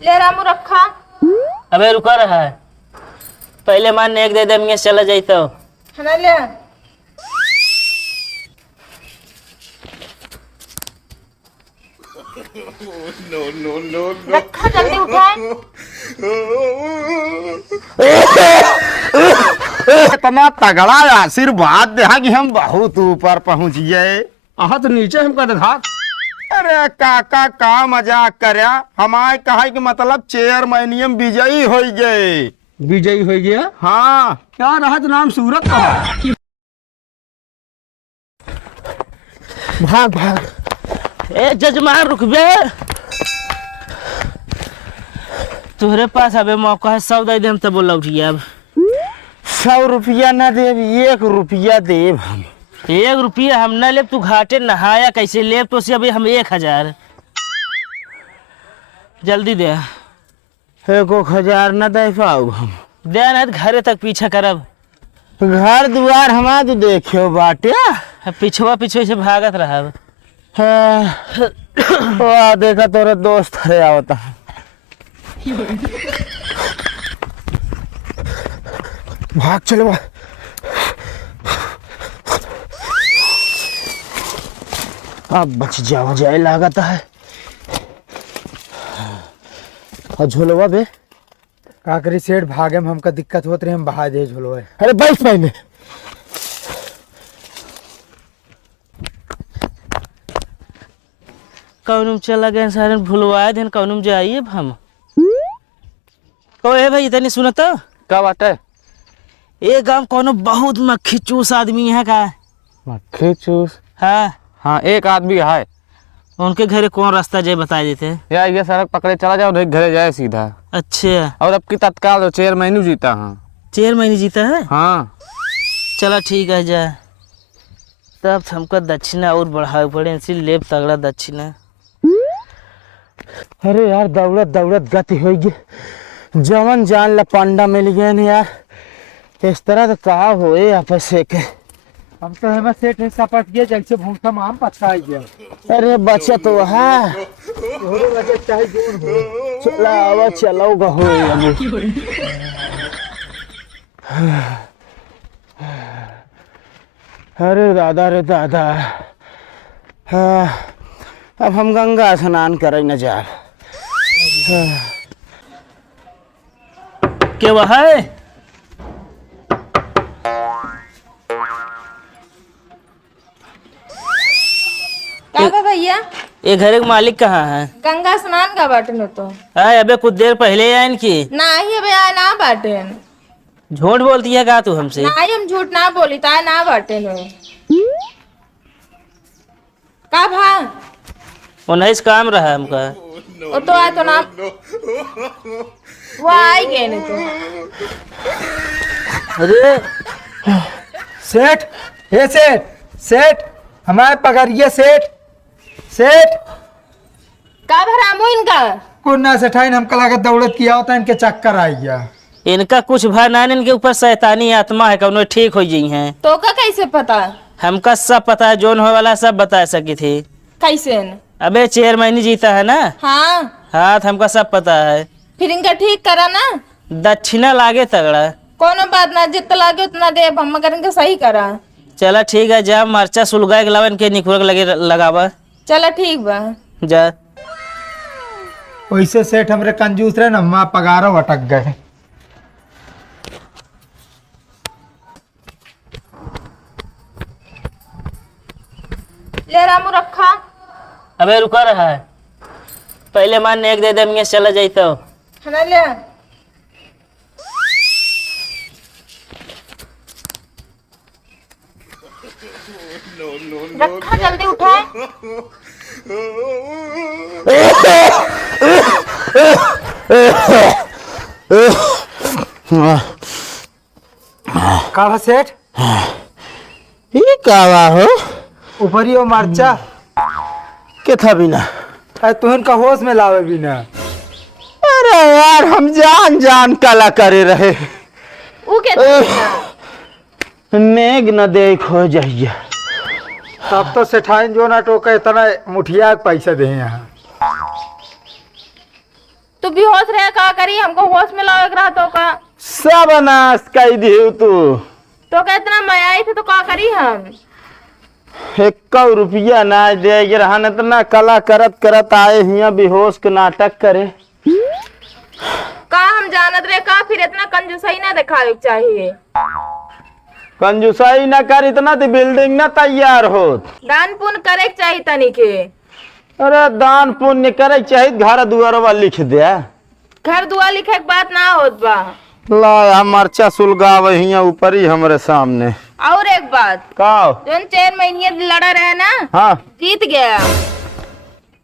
ले रामू रखा। अबे रुका रहा है, पहले मान एक दे दे, चला जाता है ना ले। रखा जल्दी उठाए। इतना तगड़ा आशीर्वाद दे कि हम बहुत ऊपर पहुंच गए। अहा तो नीचे हमका देखा। अरे काका का मजाक करया, हमारे कहा कि मतलब चेयरमैनियम विजयी हो गए। विजयी हो गया। हाँ क्या रहा तो नाम सूरत का। भाग भाग। ए जजमान रुक बे, तुहरे पास अबे मौका है, 100 दे दे हम तो बोला उठिए। अब 100 रुपया न देव, 1 रुपया देव हम। 1 रुपया हम न ले, तू घाटे नहाया कैसे ले, तो से अभी हम 1000 जल्दी दे। 1000 न दे पाऊ हम। दे ना घरे तक पीछा करब। घर द्वार हमारा तो देखियो बाटे। पिछवा पीछे से भागत रहा। वाह देखा तोरे दोस्त है आवता। भाग चलो भाग। अब बच जाओ जाए लागत है। और झोलवा बे का करी सेठ, भागे में हमका दिक्कत होत रही, हम बहा दे झोलवा। अरे बैठ पहले। कौन चला गए सारे भूलवाए दिन, कौन जाइए हम। है भाई इतनी सुना तो क्या बात है? ये गांव कोनो बहुत मक्खी चूस आदमी है का। मक्खी चूस? हाँ हाँ एक आदमी है। उनके घरे कौन रास्ता जाए बता देते। यार ये सड़क पकड़े चला जाओ, नहीं घरे जाए सीधा। अच्छा, और अब की तत्काल चेयरमैन जीता। हाँ चेयरमैन जीता है। हाँ चला ठीक है जा। तब हमको दक्षिणा और बढ़ावे पड़े, इसी लेब तगड़ा दक्षिणा। अरे यार दौड़त दौड़त गति हो गई, जवन जान ला पंडा मिल गया न यार। इस तरह तो कहा होए आपस के। हम तो हमें सेठ है सपट गए, जैसे भूखा आम पछा गया। अरे बच्चा तो है, चाहे जोर हो। चला आवा चलाओ गहो अभी। अरे दादा रे दादा, हाँ अब हम गंगा स्नान करे न जा। क्या वह है? का भैया ये घर के मालिक कहाँ है? गंगा स्नान का बाटन हो तो। अबे कुछ देर पहले आए इनकी। नहीं अबे आए ना बाटन। झूठ बोलती है का तू हमसे? नहीं हम झूठ ना बोली, ताए ना बाटन हो। का भा? 19 काम रहा हमका। वो तो आए तो ना, वो आई गए नहीं तो। अरे सेठ, हे सेठ, सेठ हमारे पकड़िए सेठ। सेठ का भरामू इनका? कुन्ना सेठाइन हमका लगा दौड़त किया होता, इनके चक्कर आ गया। इनका कुछ भय ना, इनके ऊपर शैतानी आत्मा है, कौन ठीक हो गई हैं। तो का कैसे पता? हमका सब पता है, जोन हो वाला सब बता सकी थी। कैसे? अबे चेयरमैन जीता है ना। हाँ हाँ हमका सब पता है। फिर इनका ठीक करा ना। दक्षिणा लागे तगड़ा। कोनो बात ना, जितना लागे उतना दे, हम मगर इनका सही करा। चला ठीक है, जा मरचा सुलगा के लावा, इनके निखुर लगे लगावा। चला ठीक बा जा। वैसे सेठ हमरे कंजूस रहे ना, माँ पगारो अटक गए। ले रामू रखा। अबे रुका रहा है, पहले मान एक दे दे, चला जाता। है ना ले। रखा जल्दी उठाए। का सेठ? ये कावा हो ऊपर ही वो मरचा के था बिना। तुहन का होश में लावे बिना। अरे यार हम जान जान कला करे रहे। वो नेग न देखो जाइए। तब तो सेठाइन जो ना टोका, इतना मुठिया पैसा दे यहाँ। तो तू भी होश रहे का करी, हमको होश में लाओ एक रातों का। सब नाश कर दियो तू। तो क्या इतना मैं आई थी तो का करी हम? 1 रुपया ना दे रहन, इतना कला करत करत आए हिया बेहोश के नाटक करे। का हम जानत रहे का, फिर इतना कंजूसाई ना दिखावे के चाहिए। कंजूसाई ना कर, इतना तो बिल्डिंग ना तैयार होत। दान पुण्य करे के चाहिए तनी के। अरे दान पुण्य करे चाहिए, घर दुआरवा लिख दे। घर दुआ लिखे के बात ना होत बा। ला मर्चा सुलगाव हिया ऊपर ही हमरे सामने। और एक बात, का जो 4 महीने लड़ा रहे ना, हाँ जीत गया।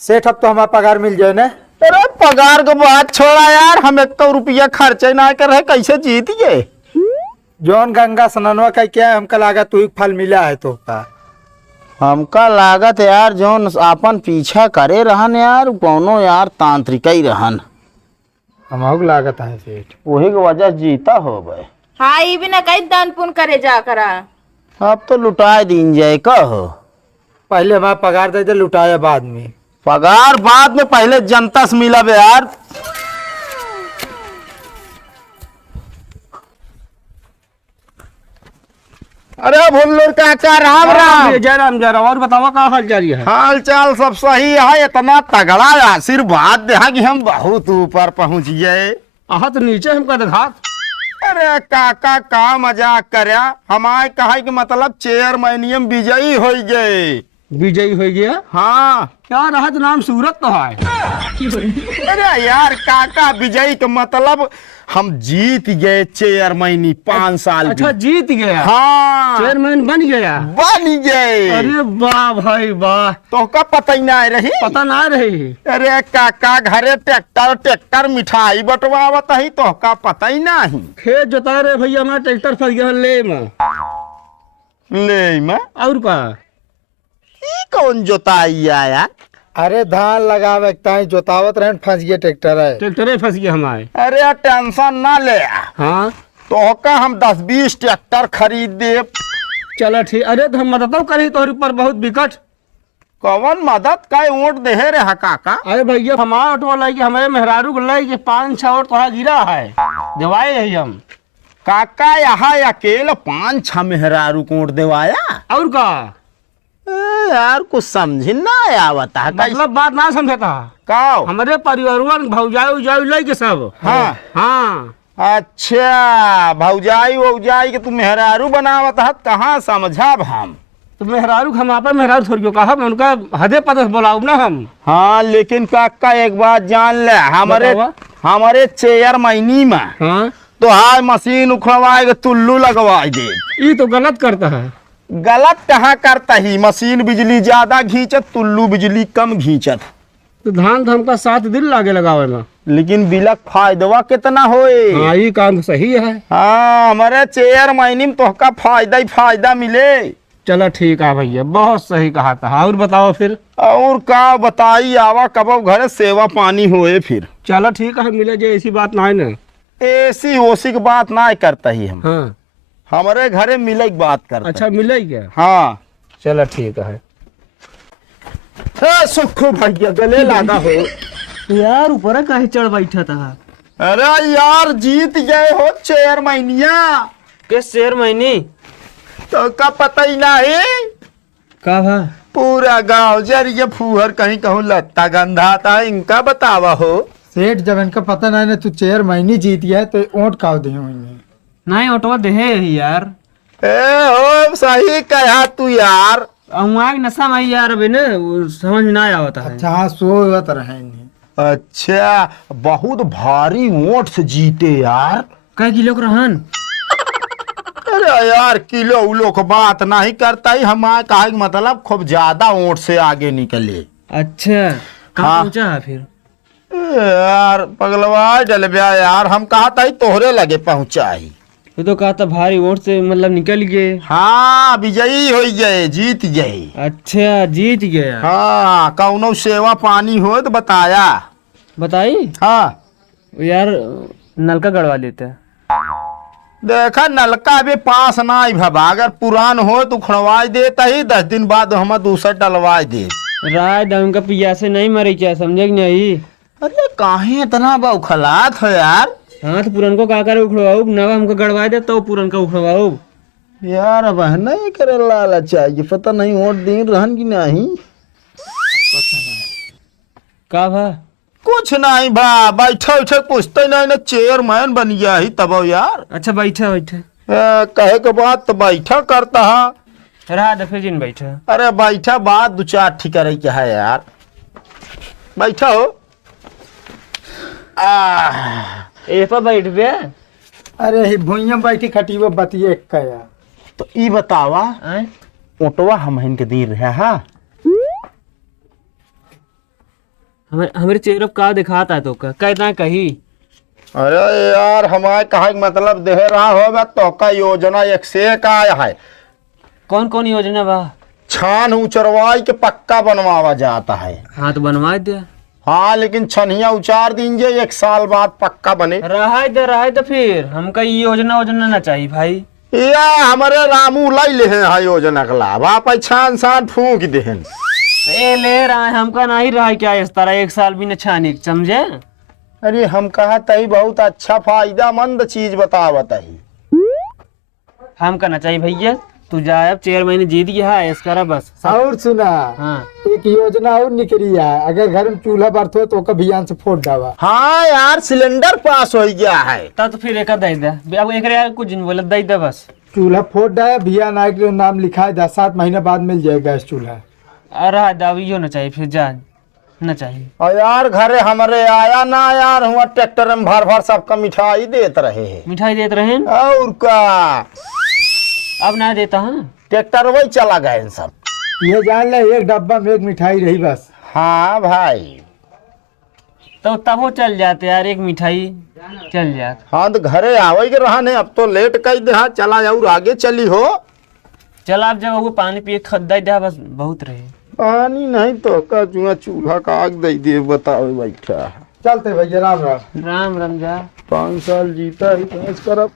सेठ अब तो हमारा पगार मिल जाए ना। अरे पगार को बात छोड़ा यार, हम 1 रुपया खर्चे ना कर रहे, कैसे जीत गए? जौन गंगा स्नानवा का क्या हमका लगा तू ही फल मिला है तो का। हमका लागत यार जौन अपन पीछा करे रहन यार, कौनो यार तांत्रिक ही रहन, हमारा लागत है सेठ। वही की वजह जीता हो गए। हाँ ये भी ना कहीं दान पुण्य करे जा करा। अब तो लुटाए दिन जाए का हो। पहले हमारा पगार दे दे, लुटाया बाद में। पगार बाद में, पहले जनता से मिला बे यार। अरे भुल्लुर काका राम राम। जय राम जय राम। और बतावा का हाल जारी है? हाल चाल सब सही है, इतना तगड़ा आशीर्वाद दे कि हम बहुत ऊपर पहुंच गए। आहा तो नीचे हमका देखा। अरे काका का मजाक करया, हमारे कहा कि मतलब चेयरमैनियम विजयी हो गए। विजयी हो गया? हाँ यार आहा तो नाम सूरत तो है। अरे यार काका, विजयी का मतलब हम जीत गए चेयरमैनी 5 साल की। अच्छा जीत गया? हाँ चेयरमैन बन गया? बन गए। अरे वाह भाई वाह, तो का पता ही ना रही। पता ना रही। अरे काका घरे ट्रैक्टर मिठाई बंटवावत ही, तो का पता ही नहीं। खेत जोता रहे भैया, हमारा ट्रैक्टर फंस गया ले में। ले में और का ई कौन जोताई आया? अरे धान लगावे जोतावत रहे, फंस गया ट्रैक्टर है। ट्रैक्टर फंस गया हमारे। अरे टेंशन ना ले, हाँ तो का हम 10-20 ट्रैक्टर खरीद दे। चलो ठीक। अरे तो हम मदद करी तोहर ऊपर बहुत विकट। कौन मदद का वोट दे रहा काका? अरे भैया हमारा ऑटो लाइए, हमारे मेहरारू को लाइए 5-6 और तोहरा गिरा है, दवाई है हम। काका यहाँ अकेले 5-6 मेहरारू कोट देवाया? और का यार कुछ समझ ना आवता है। मतलब बात ना समझता। का हमारे परिवार भौजाई उजाई लाइए सब। हाँ हाँ। अच्छा भौजाई वौजाई के तू मेहरारू बनावत है, कहाँ समझब हम। तो मेहरारू हम आप मेहरारू थोड़ी कहा, उनका हदे पद बुलाऊ ना हम। हाँ लेकिन काका एक बात जान ले, हमारे चेयरमैनी में हाँ तो हाय मशीन उखड़वाए के तुल्लू लगवाए दे। ये तो गलत करता है। गलत कहाँ करता ही, मशीन बिजली ज्यादा घींचत, तुल्लू बिजली कम घींचत। तो धान तो हमका 7 दिन लागे लगावे में, लेकिन बिलक फायदा कितना होए। हाँ ये काम सही है। हाँ हमारे चेयरमैनी में तो का फायदा ही फायदा मिले। चलो ठीक है भैया, बहुत सही कहा था। और बताओ फिर। और का बताई, आवा कब घरे सेवा पानी होए फिर। चलो ठीक है, मिले जे ऐसी बात ना है ना। ऐसी ओसी की बात ना करता ही हम। हाँ हमारे घरे मिले की बात करता। अच्छा मिले क्या? हाँ चलो ठीक है। सुखो भैया गले लगा हो यार ऊपर काहे चढ़ बैठा था? अरे यार जीत गए हो चेयरमैनिया। किस चेयरमैनी? तो का पता ही नहीं। का भा? पूरा गांव जरिए फूहर कहीं कहूँ लत्ता गंधा था, इनका बतावा हो। सेठ जब इनका पता ना है तू चेयरमैनी जीत गया तो ओट काव दे नहीं ऑटो दे यार। ए हो सही कहा तू यार। नशा में यार अभी ना समझ ना आवता है। अच्छा हाँ सोवत रहे। अच्छा बहुत भारी वोट से जीते यार। कई किलो के रहन? अरे यार किलो उलो को बात नहीं करता ही, हमारे कहा मतलब खूब ज्यादा वोट से आगे निकले। अच्छा कहाँ हाँ। पहुँचा है फिर? यार पगलवा डलबिया यार, हम कहा था तोहरे लगे पहुंचाई। तो कहा था भारी वोट से मतलब निकल गए। हाँ विजयी हो गए, जीत गए। अच्छा जीत गया। हाँ कौनो सेवा पानी हो तो बताया। बताई हाँ यार नलका गड़वा लेते हैं। देखा नलका अभी पास ना आई भबा, अगर पुरान हो तो खड़वाई देता ही, 10 दिन बाद हम दूसरा डलवाई दे। राय उनका पिया से नहीं मरे क्या, समझे कि नहीं? अरे काहे इतना बौखलात हो यार। हाँ तो पुरन को का करे उखड़वाऊ, नवा हमको गड़वा दे तो पुरन का उखड़वाऊ। यार अब नहीं करे लाला चाहिए, पता नहीं वोट दिन रहन की नहीं। का भा? कुछ नहीं बा, बैठे उठे पूछते नहीं ना, चेयरमैन बन गया ही तब यार। अच्छा बैठा बैठा। कहे के बात तो बैठा करता है। रहा दफे जिन बैठा। अरे बैठा बात दो चार ठीक करे क्या है यार, बैठा हो। ए पर बैठ बे। अरे ही भुइया बैठी खटियो बतिए कया। तो ई बतावा आय? ओटवा हम के दी रहा हा। हमारे चेहरे का दिखाता है तो का कहता कही। अरे यार हमारे कहा मतलब दे रहा हो, मैं तो का योजना एक से एक आया है। कौन कौन योजना बा? छान उचरवाई के पक्का बनवावा जाता है। हाँ तो बनवा दिया। हाँ लेकिन छनिया उचार दीजिए, 1 साल बाद पक्का बने। रहा दे फिर हमका ये योजना वोजना ना चाहिए भाई। या हमारे रामू लाई ले हैं योजना का लाभ, आप छान छान फूक देहन। ए ले रहा है हमका नहीं रहा है क्या इस तरह 1 साल भी न छानी, समझे? अरे हम कहा तही बहुत अच्छा फायदामंद चीज बता बताही। हमका ना चाहिए भैया, तू जा अब चेयरमैन जीत गया है इसका बस। और सुना, हाँ एक योजना और निकली है, अगर घर में चूल्हा बरत हो तो अभियान से फोड़ डावा। हाँ यार सिलेंडर पास हो गया है। तब तो फिर एक दे दे, अब एक कुछ नहीं बोला, दे दे बस। चूल्हा फोड़ डाया, अभियान आए के नाम लिखा है, 10-7 महीने बाद मिल जाएगा इस चूल्हा। रहा दावियो ना चाहिए फिर, जा ना चाहिए। और यार घरे हमारे आया ना यार, हुआ ट्रैक्टर में भर भर सबका मिठाई देते रहे हैं। मिठाई देते रहे और का अब ना देता। हाँ ट्रैक्टर वही चला गए इन सब। ये जान ले, एक डब्बा में एक मिठाई रही बस। हाँ भाई तो तब वो चल जाते यार, एक मिठाई चल जाते। हाँ तो घरे आवे के रहा नहीं, अब तो लेट कही दे। हाँ चला और आगे चली हो। चल आप जब वो पानी पिए खद्दा दे बस, बहुत रहे। पानी नहीं तो का जुआ चूल्हा का आग दे दे, बताओ बैठा। चलते भैया, राम राम। राम राम जा। 5 साल जीता ही बहस करब।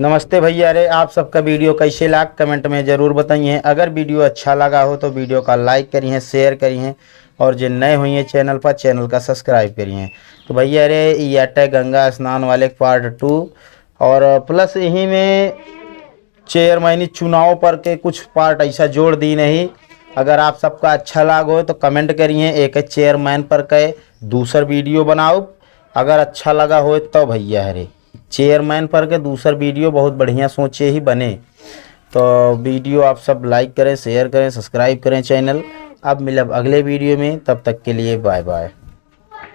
नमस्ते भैया, अरे आप सबका वीडियो कैसे लगा कमेंट में ज़रूर बताइए। अगर वीडियो अच्छा लगा हो तो वीडियो का लाइक करिए, शेयर करिए, और जो नए हुई चैनल पर चैनल का सब्सक्राइब करिए। तो भैया अरे ये अटे गंगा स्नान वाले पार्ट 2 और प्लस यहीं में चेयरमैनी चुनाव पर के कुछ पार्ट ऐसा जोड़ दी नहीं। अगर आप सबका अच्छा लागो तो कमेंट करिए, एक चेयरमैन पर के दूसर वीडियो बनाओ। अगर अच्छा लगा हो तो भैया अरे चेयरमैन पर के दूसर वीडियो बहुत बढ़िया सोचे ही बने। तो वीडियो आप सब लाइक करें, शेयर करें, सब्सक्राइब करें चैनल। अब मिलब अगले वीडियो में, तब तक के लिए बाय बाय।